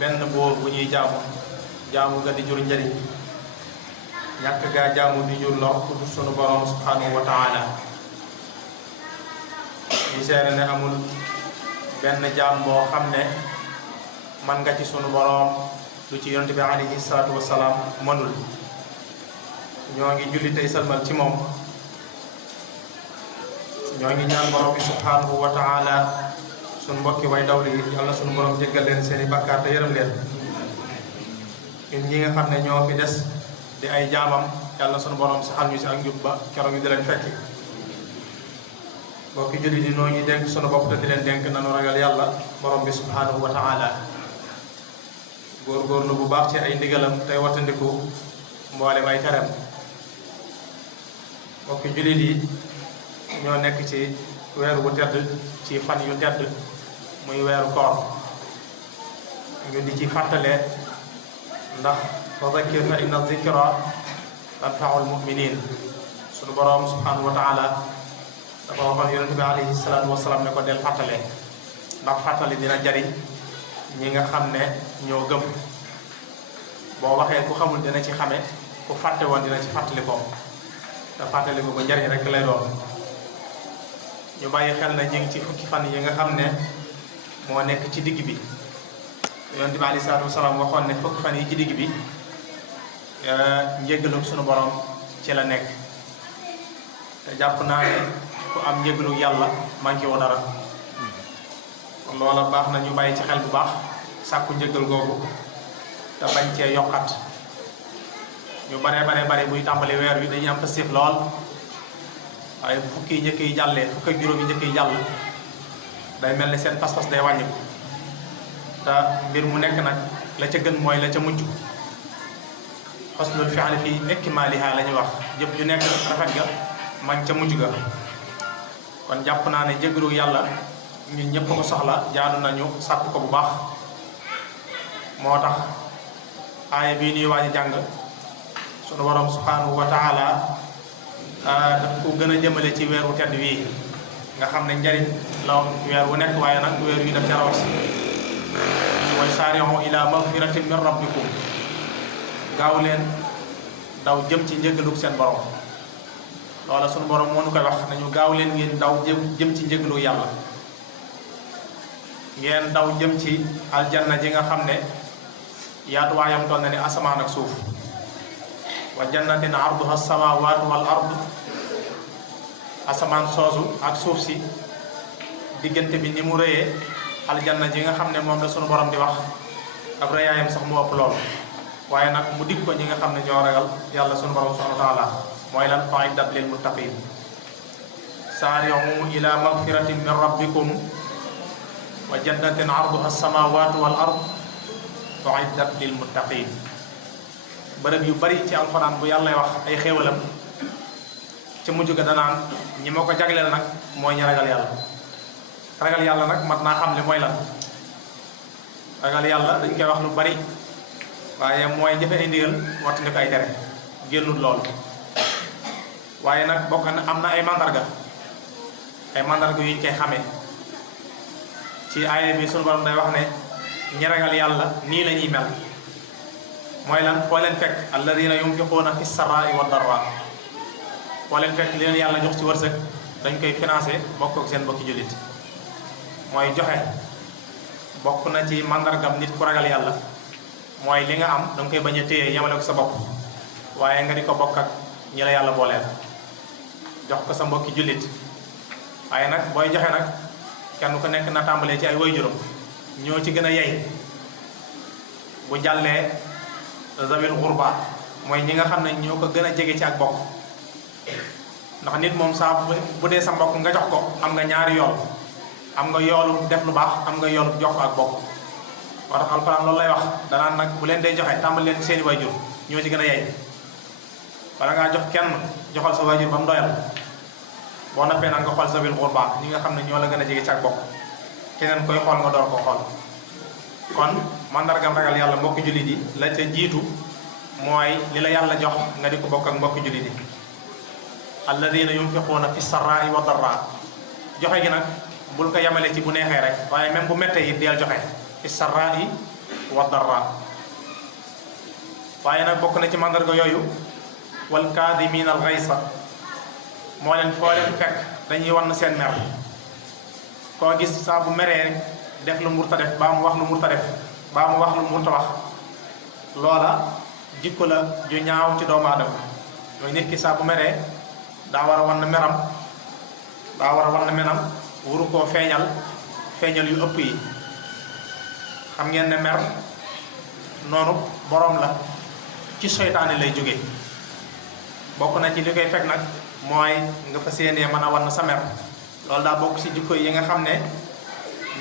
benn buur bu ñuy jaamu ga di jur njëriñ ñàkk gaa jaamu di jur lor ku dul sunu borom subhanahu wa taala ñu seere ne amul benn jaam boo xam ne man nga ci sunu borom lu ci yonent bi alayhi salaatu wasalaam mënul ñoo ngi julli tey salmal ci moom ñoo ngi ñaan borom bi subhanahu wa taala sunu mbokki way dawli yi yàlla sunu borom jéggal leen seeni bàkkaar te yërëm leen ñun ñi nga xam ne ñoo fi des di ay jaamam yàlla sunu borom saxal ñu si ak njub ba keroog ñu di leen fekki mbokki julli di noo ngi dénk sunu bopp te di leen dénk nanu ragal yàlla borom bi subhanahu wa taala góorgóorlu bu baax ci ay ndigalam tey wattandiku mboolem ay tereem mbokki jullit yi ñoo nekk ci weeru bu tedd ci fan yu tedd muy weeru koor ñu di ci fàttale ndax fa zakkir fa inna zikra tanfaul muminin sunu borom subhanahu wa taala dafa waxoon yonente bi alayhi salaatu wasalaam ne ko del fàttale ndax fàttali dina jariñ ñi nga xam ne ñoo gëm boo waxee ku xamul dina ci xame ku fàtte woon dina ci fàttali ko te fàttali ko ba njariñ rek lay doon ñu bàyyi xel na ñu ngi ci fukki fan yi nga xam ne moo nekk ci digg bi yonent bi alayhi salaatu wasalaam waxoon ne fukki fan yi ci digg bi njéggalu sunu borom ci la nekk te jàpp naa ne ku am njéggalu yàlla manqué woo dara kon loola baax na ñu bàyyi ci xel bu baax sàkku njéggal googu te bañ cee yokkat ñu bare buy tàmbali weer wi dañuy am pasif lool waaye bu fukki yi njëkk yi jàllee fukk ak juróom yi njëkk yi jàll day mel ni seen pas-pas day wàññiku te mbir mu nekk nag la ca gën mooy la ca mujj xosnul fi'li fi ikmaaliha la ñuy wax jëf ju nekk rafet ga man ca mujj ga kon jàpp naa ne jéggalu yàlla ñun ñëpp ko soxla jaadu nañu sàkk ko bu baax moo tax aaya bii ñuy waaj a jàng sunu borom subhanahu wa taala daf ko gën a jëmale ci weeru tedd wii nga xam ne njariñ la weer wu nekk waaye nag weer wi daf ca rawat mooy saari'u ila magfiratin min rabbikum gaaw leen daw jëm ci njëgalug seen borom loola sunu borom moo nu koy wax nañu gaaw leen ngeen daw jëm ci njëgalu yàlla ngeen daw jëm ci aljanna ji nga xam ne yaatuwaayam toll na ne asamaan ak suuf wa jannatin arduha samawatu wal ard asamaan soosu ak suuf si diggante bi ni mu rëyee aljanna ji nga xam ne moom la sunu borom di wax ab rëyaayam sax mu ëpp lool waaye nag mu dig ko ñi nga xam ne ñoo ragal yàlla sunu borom subhanahu wa taala mooy lan u'iddat lil muttaqin saari'u ila magfiratin min rabbikum wa jannatin arduha samawatu wal ard u'iddat lil muttaqin bërëb yu bari ci alxuraan bu yàlla wax ay xéewalam ci mujj ga danaan ñi ma ko jagleel nag mooy ñi ragal yàlla nag mat naa xam li mooy lan ragal yàlla dañ koy wax lu bari waaye mooy jëfe ay ndigal wattandi ko ay tere génnul loolu waaye nag bokk na am na ay mandarga yu ñu koy xamee ci aaya bi sunu borom day wax ne ñi ragal yàlla nii la ñuy mel mooy lan foo leen fekk alladina yunfiquuna fi sarraai wa darra foo leen fekk li leen yàlla jox ci wërsëg dañ koy financé bokk ak seen bokki jullit mooy joxe bokk na ci mandargam nit ku ragal yàlla mooy li nga am da nga koy bañ a téye yemale ko sa bopp waaye nga di ko bokk ak ñi la yàlla booleel jox ko sa mbokki jullit waaye nag booy joxe nag kenn ku nekk na tàmbalee ci ay waajuram ñoo ci gën a yey bu jàllee zawil xurba mooy ñi nga xam ne ñoo ko gën a jege ci ak bokk ndax nit moom saa bu dee sa mbokk nga jox ko am nga ñaari yool am nga yoolu def lu baax am nga yoolu jox ko ak bokk moo tax alxuraan loolu lay wax danaan nag bu leen day joxe tàmbal leen seeni waajur ñoo ci gën a yey bala ngaa jox kenn joxal sa waajur ba mu doyal boo noppee nag nga xool zawil xurba ñi nga xam ne ñoo la gën a jege ci ak bokk keneen koy xool nga door koo xool kon mandargam ragal yàlla mbokki jullit yi la ca jiitu mooy li la yàlla jox nga di ko bokk ak mbokki jullit yi alladina yunfiquuna fi sarraai wa darra joxe gi nag bul ko yemale ci bu neexee rek waaye même bu méttee it deel joxe fi sarraai wa darra. waaye nag bokk na ci mandarga yooyu wal kaadimiina al gaysa moo leen foo leen fekk dañuy wan seen mer. koo gis saa bu meree def lu murta def baa mu wax lu murta def baa mu wax lu murta wax loola jikko la ju ñaaw ci doomu aadama. mooy nit ki saa bu meree daa war a wan meram daa war a wan menam wuru koo feeñal yu ëpp yi. xam ngeen ne mer noonu boroom la ci seytaane lay jóge. bokk na ci li koy fekk nag mooy nga fas yéenee mën a wan sa mer. loolu daa bokk ci jikko yi nga xam ne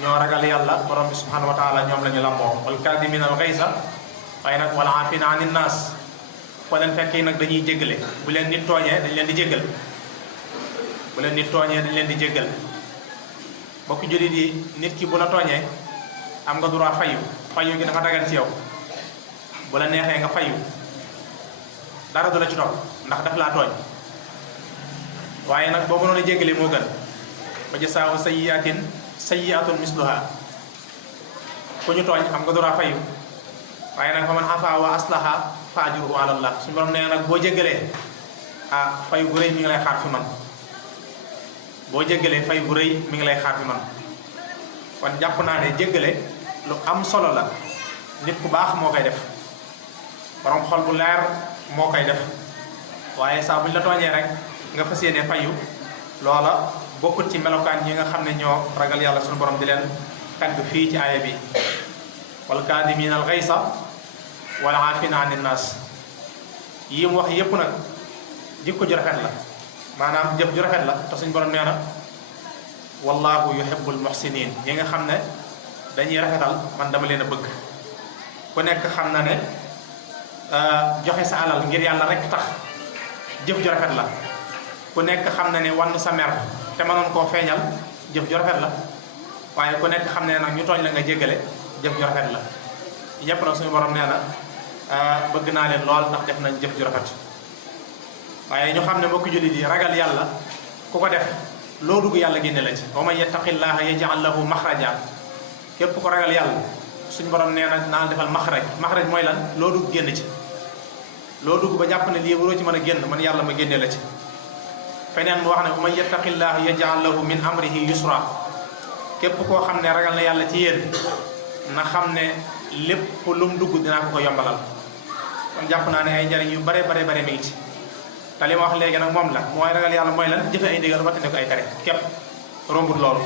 ñoo ragal yàlla borom bi subhanahu wa taala ñoom la ñu lamboo. wal kaadimiina al gaysa waaye nag wal aafiina ani naas foo leen fekk yi nag dañuy jéggale. bu leen nit tooñee dañ leen di jéggal. bu leen nit tooñee dañ leen di jéggal. bokk jullit yi nit ki bu la tooñee am nga droit fayu gi dafa dagan ci yow. bu la neexee nga fayu dara du la ci topp ndax daf laa tooñ. waaye nag boo mënoon a jéggale moo gën. wa jasaa'u sayyi'atun misluha. ku ñu tooñ am nga droit fayu. waaye nag fa man afaa wa aslaha fa ajruhu ala Allah. suñu borom nee nag boo jéggalee fay gu rëy mi ngi lay xaar fi man. boo jéggalee fay gu rëy mi ngi lay xaar fi man. kon jàpp naa ne jéggale lu am solo la. nit ku baax moo koy def. borom xol bu leer moo koy def. waaye saa buñ la tooñee rek nga fas yéene fayu loola bokkut ci melokaan yi nga xam ne ñoo ragal yàlla suñu borom di leen tagg fii ci aaya bi. wal kaadimiina al gaysa wal aafiina ani naas. yi mu wax yépp nag jikko ju rafet la maanaam jëf ju rafet la te suñu borom nee na wallahu yuhibbul muhsinin. yi nga xam ne dañuy rafetal man dama leen a bëgg. ku nekk xam na ne joxe sa alal ngir yàlla rek tax jëf ju rafet la. ku nekk xam na ne wann sa mer te mënoon koo feeñal jëf ju rafet la. waaye ku nekk xam ne nag ñu tooñ la nga jéggale jëf ju rafet la. yépp nag suñu borom nee na bëgg naa leen lool ndax def nañ jëf ju rafet. waaye ñu xam ne mbokki jullit yi ragal yàlla ku ko def loo dugg yàlla génne la ci. wa man yattaqillaha yaj'al lahu maxraja. képp ko ragal yàlla suñu borom nee na naa defal maxraj mooy lan loo dugg génn ci. loo dugg ba jàpp ne lii waroo ci mën a génn man yàlla ma génne la ci. feneen mu wax ne wa man yattaqillaha yaj'al lahu min amrihi yusra. képp koo xam ne ragal na yàlla ci yéen na xam ne lépp lu mu dugg dinaa ko yombalal. kon jàpp naa ne ay njariñ yu bare mi ngi ci. te li ma wax léegi nag moom la mooy ragal yàlla mooy lan jëfe ay ndigal watandi ko ay tere képp rombut loolu.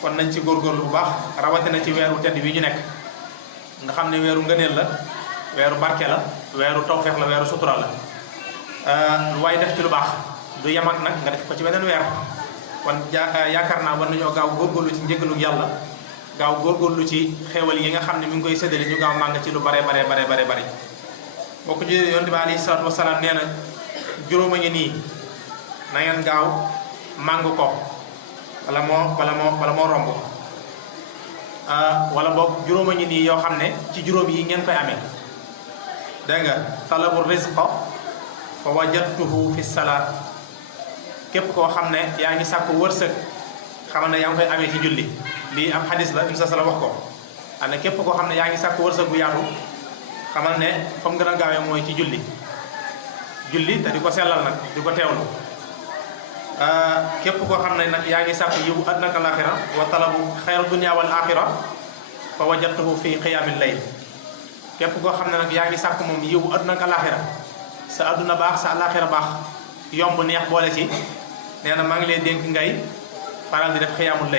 kon nañ ci góorgóorlu bu baax rawatina ci weeru tedd wi ñu nekk nga xam ne weeru ngëneel la weeru barke la weeru tawfeex la weeru sutura la. waaye def ci lu baax du yem ak nag nga def ko ci beneen weer. kon yaakaar naa war nañoo gaaw góorgóorlu ci njëgalu yàlla gaaw góorgóorlu ci xéewal yi nga xam ne mi ngi koy séddale ñu gaaw màng ci lu bare. bokk ji yonent bi alayhi salaatu wasalaam nee na juróom a ngi nii na ngeen gaaw màng ko wala moo romb. wala boog juróom a ngi nii yoo xam ne ci juróom yi ngeen koy amee. dégg nga talabu rizqa fa wajadtuhu fi salaat. képp koo xam ne yaa ngi sàkku wërsëg xamal ne yaa ngi koy amee ci julli. lii am xadis la Musaa sala wax ko am na képp koo xam ne yaa ngi sàkku wërsëg bu yaatu xamal ne fa mu gën a gaawee mooy ci julli te di ko sellal nag di ko teewlu. képp koo xam ne nag yaa ngi sàkku yiwu àdduna ak alaaxira wa talabu xayra dunya wal aaxira fa wajadtuhu fi qiyaamil layl. képp koo xam ne nag yaa ngi sàkku moom yiwu àdduna ak alaaxira sa àdduna baax sa alaaxira baax yomb neex boole ci nee na maa ngi lay dénk ngay faral di def xiyaamul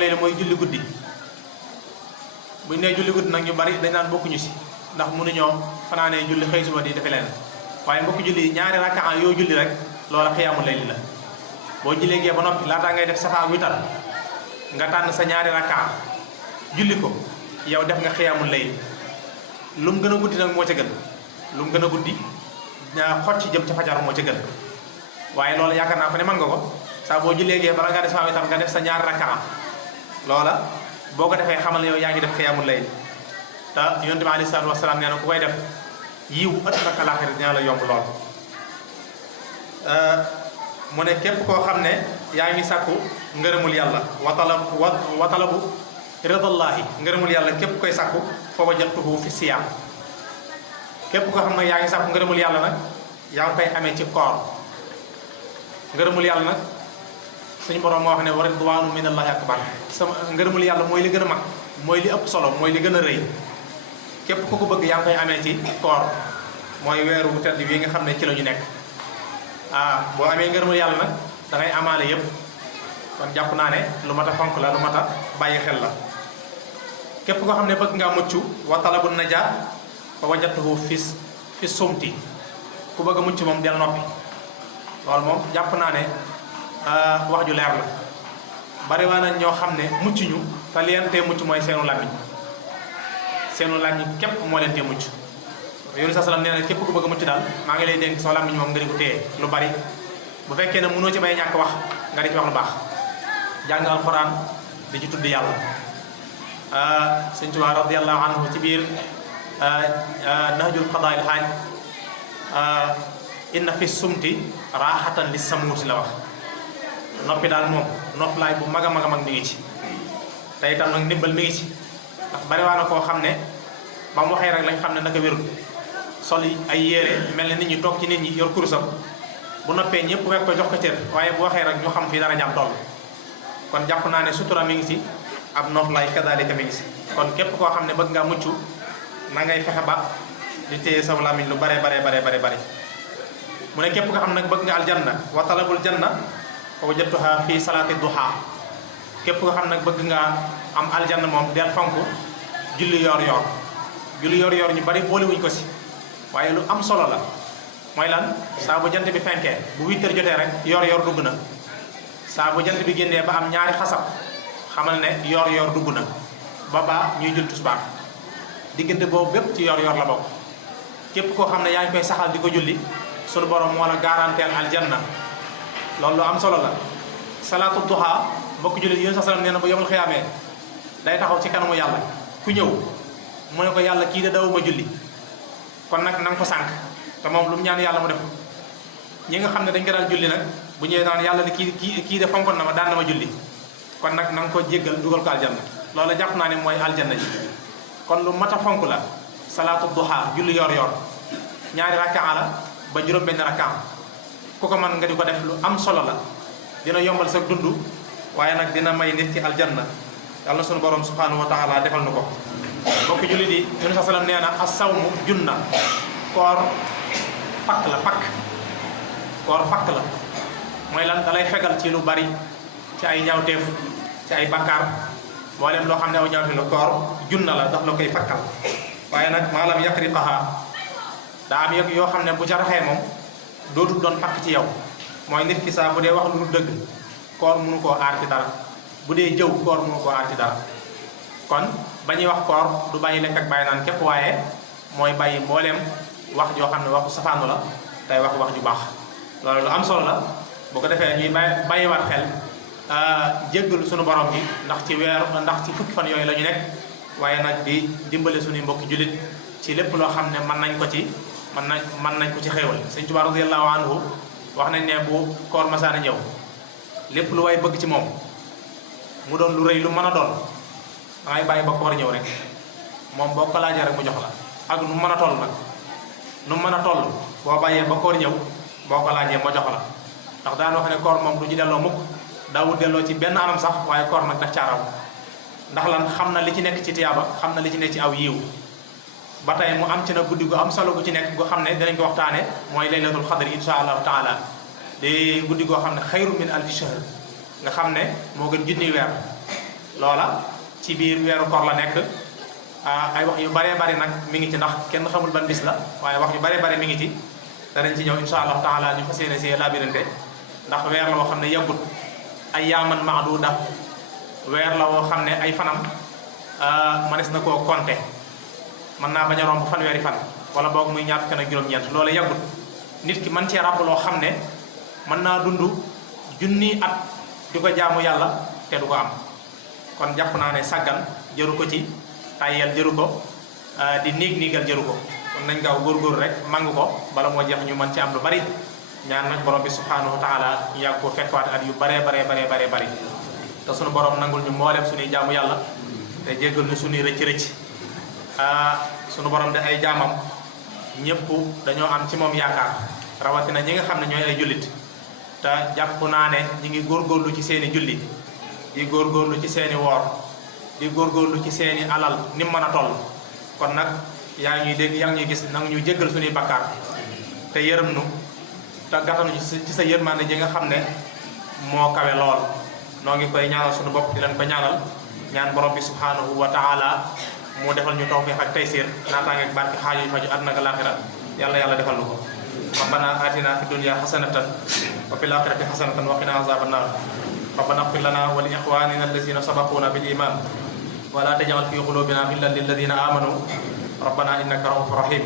layl mooy julli guddi. buñ nee julli guddi nag ñu bari dañ naan bokkuñu si ndax mënuñoo fanaanee julli xëy suba di defe leen. waaye mbokk julli ñaari rakkaa yoo julli rek loola xiyaamul layl la. boo jullee gee ba noppi laataa ngay def safa witar nga tànn sa ñaari rakkaa julli ko yow def nga xiyaamul layl. lu mu gën a guddi nag moo ca gën lu mu gën a guddi xot ci jëm ca fajar moo ca gën. waaye loolu yaakaar naa ko ne mën nga ko saa boo jullee gee bala ngaa def safa witar nga def sa ñaari rakkaa loola boo ko defee xamal yow yaa ngi def xiyaamul layl. te yonent bi alayhi salaatu wasalaam nee na ku koy def yiw àdduna ak alaaxira dina la yomb lool. mu ne képp koo xam ne yaa ngi sàkku ngërëmul yàlla wa talabu ridallaahi ngërëmul yàlla képp koy sàkku fa fa wajadtuhu fi siyam képp ko xam ne yaa ngi sàkku ngërëmul yàlla nag yaa ngi koy amee ci koor ngërëmul yàlla nag suñu borom moo wax ne wa ridwaanu minallahi akbar sama ngërëmul yàlla mooy li gën a mag mooy li ëpp solo mooy li gën a rëy képp ku ko bëgg yaa ngi koy amee ci koor mooy weeru bu tedd bii nga xam ne ci la ñu nekk boo amee ngërëmul yàlla nag da ngay amaale yëpp kon jàpp naa ne lu mat a fonk la lu mat a bàyyi xel la képp koo xam ne bëgg ngaa mucc wa talabun najaa fa wajadtuhu fi sumti ku bëgg a mucc moom del noppi loolu moom jàpp naa ne wax ju leer la bari waa na ñoo xam ne mucc ñu te leen tee mucc mooy seenu làmmiñ képp moo leen tee mucc yonent sa salaam nee na képp ku bëgg a mucc daal maa ngi lay dénk soo làmmiñ moom nga di ko téye lu bari bu fekkee ne mënoo ci bay ñàkk wax nga di ci wax lu baax jàng alxuraan di ci tudd yàlla Sëñ Tuubaa radiyallahu anhu ci biir nahjul qadaa'il haaj inna fi sumti raaxatan li samuuti la wax noppi daal moom noflaay bu mag a mag a mag mi ngi ci te itam nag ndimbal mi ngi ci ndax bari waa na koo xam ne ba mu waxee rek lañ xam ne naka wérul sol ay yére mel ne nit ñi toog ci nit ñi yor kurusam bu noppee ñëpp wekk ko jox ko cër waaye bu waxee rek ñu xam fii dara jàmm toll kon jàpp naa ne sutura mi ngi ci ab noflaay kadaalika mi ngi ci kon képp koo xam ne bëgg ngaa mucc na ngay fexe ba di téye sa làmmiñ lu bare mu ne képp nga xam nag bëgg nga aljanna wa talabul janna fa wajadtuha fii salaati duha képp nga xam nag bëgg nga am aljanna moom del fonk julli yor ñu bari boole wuñ ko si waaye lu am solo la mooy lan saa bu jant bi fenkee bu 8 heures jotee rek yor dugg na saa bu jant bi génnee ba am ñaari xasab xamal ne yor dugg na ba ñuy jul tisbaar diggante boobu bépp ci yor la bokk képp koo xam ne yaa ngi koy saxal di ko julli sunu borom moo la garanteel aljanna loolu lu am solo la salaatu duha mbokk jullit yéen sa salam nee na ba yomul xiyaamee day taxaw ci kanamu yàlla ku ñëw mu ne ko yàlla kii de dawuma julli kon nag na nga ko sànq te moom lu mu ñaan yàlla mu def ñi nga xam ne dañ ko daan julli nag bu ñëwee naan yàlla de kii de fonkoon na ma daan na ma julli kon nag na nga ko jéggal dugal ko aljanna loolu jàpp naa ne mooy aljanna ji kon lu mat a fonk la salaatu duha julli yor ñaari rakkaa la ba juróom benn rakkaa ku ko mën nga di ko def lu am solo la dina yombal sa dund waaye nag dina may nit ci aljanna yàlla na sunu borom subhanahu wa taala defal nu ko bokk julli di yonent sa sallam nee na as-sawmu junna koor pakk la mooy lan da lay fegal ci lu bari ci ay ñaawteef ci ay bakkaar mboolem loo xam ne aw ñaawteef la koor junna la daf la koy fakkal waaye nag maalam yaqriqaha daa am yoo xam ne bu ca raxee moom dootul doon pakk ci yow mooy nit ki saa bu dee wax lu dul dëgg koor mënu koo aar ci dara bu dee jëw koor mënu koo aar ci dara kon ba ñuy wax koor du bàyyi lekk ak bàyyi naan képp waaye mooy bàyyi mbooleem wax joo xam ne waxu safaanu la tey wax ju baax loolu lu am solo la bu ko defee ñuy bàyyiwaat xel jéggalu sunu borom bi ndax ci fukki fan yooyu la ñu nekk waaye nag di dimbale suñuy mbokki jullit ci lépp loo xam ne mën nañ ko ci xéewal Sëñ Tuubaa radiyallahu anhu wax nañ ne bu koor masaana ñëw lépp lu way bëgg ci moom mu doon lu rëy lu mën a doon dangay bàyyi ba koor ñëw rek moom boo ko laajee rek mu jox la ak nu mën a toll nag nu mën a toll boo bàyyee ba koor ñëw boo ko laajee ma jox la ndax daan wax ne koor moom du ci delloo mukk daawul delloo ci benn anam sax waaye koor nag daf caaraw ndax lan xam na li ci nekk ci tiyaaba xam na li ci nekk ci aw yiw ba tey mu am ci na guddi gu am solo gu ci nekk goo xam ne dinañ ko waxtaane mooy laylatul xadr insha allahu taala di guddi goo xam ne xayru min alfi shahr nga xam ne moo gën junni weer loola ci biir weeru koor la nekk ay wax yu baree bari nag mi ngi ci ndax kenn xamul ban bis la waaye wax yu baree bari mi ngi ci danañ ci ñëw insha allahu taala ñu fas yéene si labirante ndax weer la woo xam ne yàggut ay yaaman maaduda weer la woo xam ne ay fanam mënees na koo compter mën naa bañ a romb fanweeri fan wala boog muy ñaar fukki ak juróom-ñeent loolu yàggut nit ki mën cee ràbb loo xam ne mën naa dund junni at di ko jaamu yàlla te du ko am kon jàpp naa ne sàggan jëru ko ci tàyyeel jëru ko di niigal jëru ko kon nañ gaaw góorgóorlu rek màng ko bala moo jeex ñu mën ci am lu bari ñaan nag borom bi subhanahu wa taala ñu yàgg koo fekkwaat at yu baree bari te sunu borom nangul ñu mboolem suñuy jaamu yàlla te jéggal ñu suñuy rëcc sunu borom de ay jaamam ñëpp dañoo am ci moom yaakaar rawatina ñi nga xam ne ñooy ay jullit te jàpp naa ne ñi ngi góorgóorlu ci seeni julli di góorgóorlu ci seeni woor di góorgóorlu ci seeni alal ni mu mën a toll kon nag yaa ngi ñuy dégg yaa ngi ñuy gis nanga ñu jéggal suñuy bakkaar te yërëm nu te gàttanu ci sa yërmande ji nga xam ne moo kawe lool noo ngi koy ñaanal suñu bopp di leen ko ñaanal ñaan borom bi subhanahu wa taala mu defal ñu tawfiq ak taysir naataange ak barke xaaju yi faju àdduna ak laaxira yàlla defal lu ko rabbana atina fi dunya hasanatan wa fil akhirati hasanatan wa qina azaban nar rabbana ighfir lana wa li ikhwanina alladhina sabaquna bil iman wa la taj'al fi qulubina ghillan lil ladhina amanu rabbana innaka ra'ufur rahim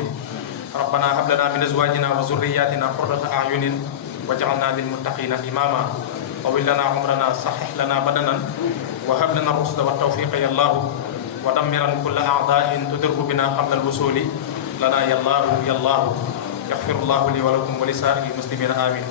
rabbana hab lana min azwajina wa dhurriyyatina qurrata a'yunin waj'alna lil muttaqina imama طول لنا عمرنا صحح لنا بدنا وهب لنا الرشد والتوفيق يا الله ودمرا كل أعداء تدر بنا قبل الوصول لنا يا الله يا الله يغفر الله لي ولكم ولسائر المسلمين آمين